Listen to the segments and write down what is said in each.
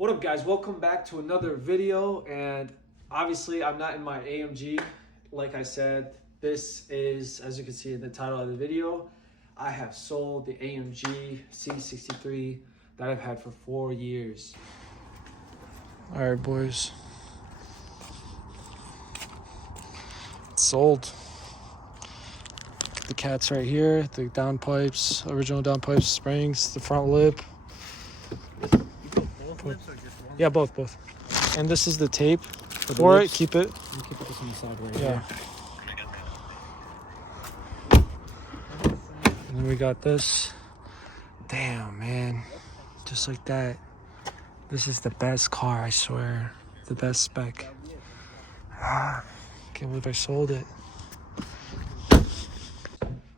What up, guys? Welcome back to another video. And obviously I'm not in my AMG. Like I said, this is, as you can see in the title of the video, I have sold the AMG C63 that I've had for 4 years. All right, boys. It's sold. The cat's right here. The downpipes, original downpipes, springs, the front lip. Both lips or just one? Yeah, both. And this is the tape For for it. Keep it. You keep it just on the side right Yeah. And then we got this. Damn, man. Just like that. This is the best car, I swear. The best spec. Can't believe I sold it.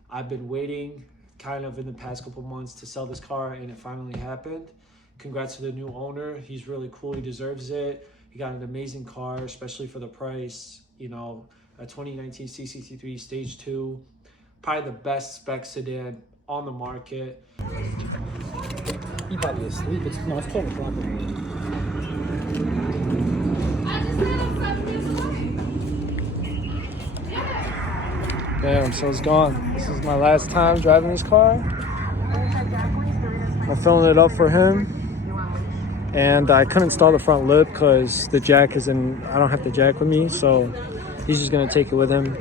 I've been waiting kind of in the past couple months to sell this car, and it finally happened. Congrats to the new owner. He's really cool. He deserves it. He got an amazing car, especially for the price. You know, a 2019 C63 Stage 2. Probably the best spec sedan on the market. He probably asleep. It's 12 o'clock. Damn, so it's gone. This is my last time driving this car. I'm filling it up for him. And I couldn't install the front lip because the jack is in, I don't have the jack with me, so he's just gonna take it with him.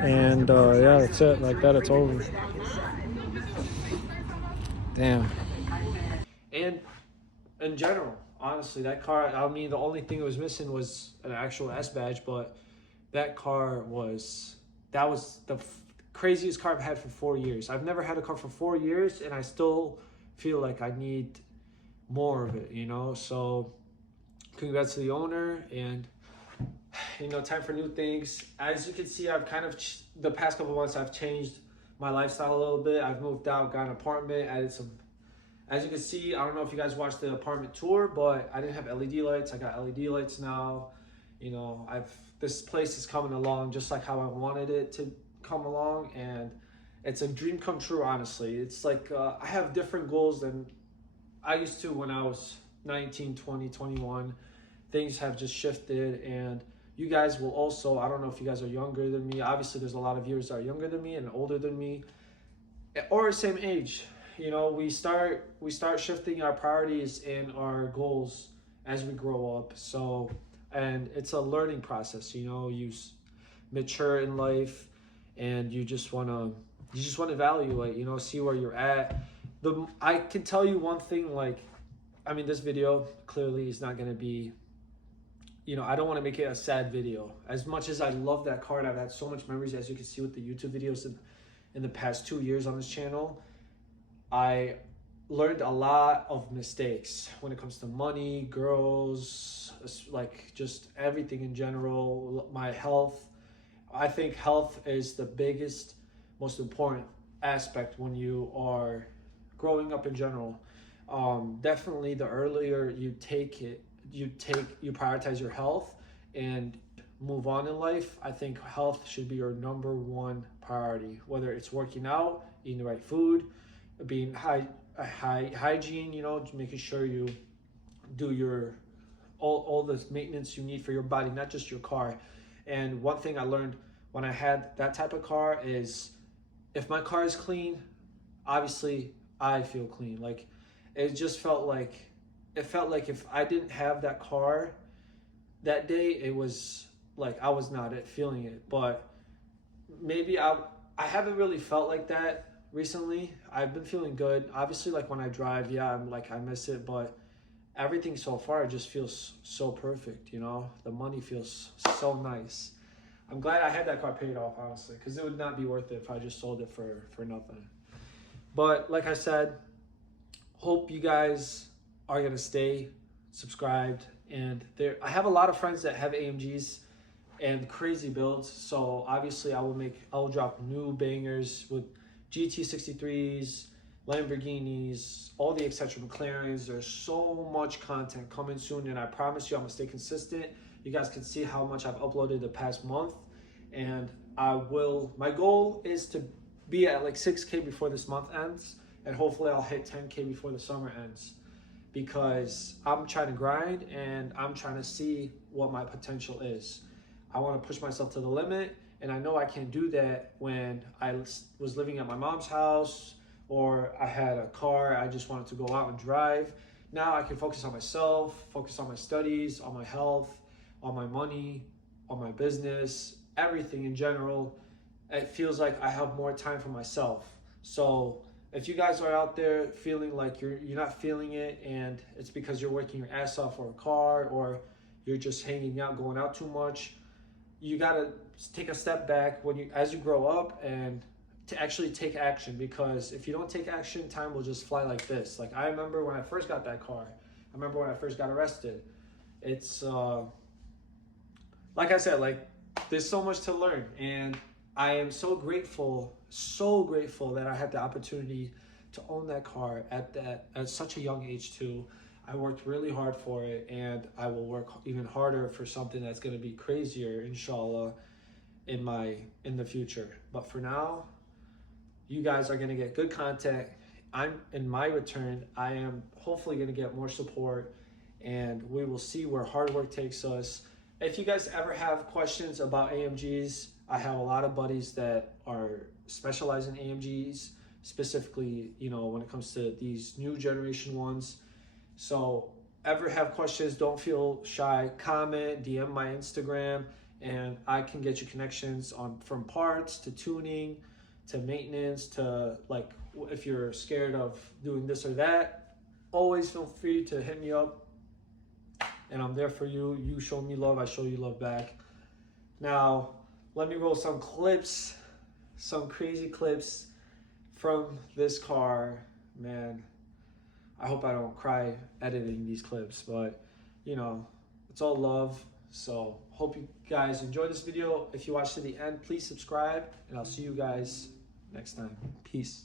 And yeah, that's it. Like that, it's over. Damn. And in general, honestly, that car, I mean, the only thing it was missing was an actual S badge, but that car was, that was the craziest car I've had for 4 years. I've never had a car for 4 years, and I still feel like I need more of it, you know? So congrats to the owner, and you know, time for new things. As you can see, I've kind of, the past couple months, I've changed my lifestyle a little bit. I've moved out, got an apartment, added some, as you can see, I don't know if you guys watched the apartment tour, but I didn't have LED lights. I got LED lights now. You know, this place is coming along just like how I wanted it to come along, and it's a dream come true, honestly. It's like, I have different goals than I used to when I was 19, 20, 21. Things have just shifted, and you guys will also, I don't know if you guys are younger than me. Obviously, there's a lot of viewers that are younger than me and older than me, or same age. You know, we start shifting our priorities and our goals as we grow up. So, and it's a learning process. You know, you mature in life, and you just wanna evaluate. You know, see where you're at. I can tell you one thing. Like, I mean, this video clearly is not gonna be, you know, I don't want to make it a sad video. As much as I love that car and I've had so much memories, as you can see with the YouTube videos in the past 2 years on this channel, I learned a lot of mistakes when it comes to money, girls, like just everything in general, my health. I think health is the biggest, most important aspect when you are growing up in general. Definitely the earlier you take it, you prioritize your health and move on in life. I think health should be your #1 priority, whether it's working out, eating the right food, being hygiene, you know, making sure you do your all the maintenance you need for your body, not just your car. And one thing I learned when I had that type of car is, if my car is clean, obviously I feel clean. Like, it just felt like, if I didn't have that car that day, it was like I was not feeling it. But maybe I haven't really felt like that recently. I've been feeling good. Obviously, like when I drive, yeah, I'm like, I miss it, but everything so far just feels so perfect, you know? The money feels so nice. I'm glad I had that car paid off, honestly, because it would not be worth it if I just sold it for nothing. But like I said, hope you guys are gonna stay subscribed. And I have a lot of friends that have AMGs and crazy builds, so obviously I will drop new bangers with GT63s, Lamborghinis, all the etc. McLarens. There's so much content coming soon, and I promise you I'm gonna stay consistent. You guys can see how much I've uploaded the past month, and my goal is to be at like 6K before this month ends, and hopefully I'll hit 10K before the summer ends. because I'm trying to grind and I'm trying to see what my potential is. I want to push myself to the limit, and I know I can do that when I was living at my mom's house or I had a car, I just wanted to go out and drive. Now I can focus on myself, focus on my studies, on my health, on my money, on my business, everything in general. It feels like I have more time for myself. So if you guys are out there feeling like you're not feeling it, and it's because you're working your ass off for a car, or you're just hanging out, going out too much, you gotta take a step back as you grow up and to actually take action. Because if you don't take action, time will just fly like this. Like I remember when I first got that car. I remember when I first got arrested. It's like I said, like there's so much to learn, and I am so grateful that I had the opportunity to own that car at such a young age too. I worked really hard for it, and I will work even harder for something that's going to be crazier, inshallah, in the future. But for now, you guys are going to get good content. In my return, I am hopefully going to get more support, and we will see where hard work takes us. If you guys ever have questions about AMGs, I have a lot of buddies that are specialized in AMGs, specifically, when it comes to these new generation ones. So ever have questions, don't feel shy, comment, DM my Instagram, and I can get you connections from parts to tuning to maintenance to, like, if you're scared of doing this or that, always feel free to hit me up, and I'm there for you. You show me love, I show you love back. Now, let me roll some clips, some crazy clips from this car, man. I hope I don't cry editing these clips, but it's all love. So hope you guys enjoyed this video. If you watched to the end, please subscribe, and I'll see you guys next time. Peace.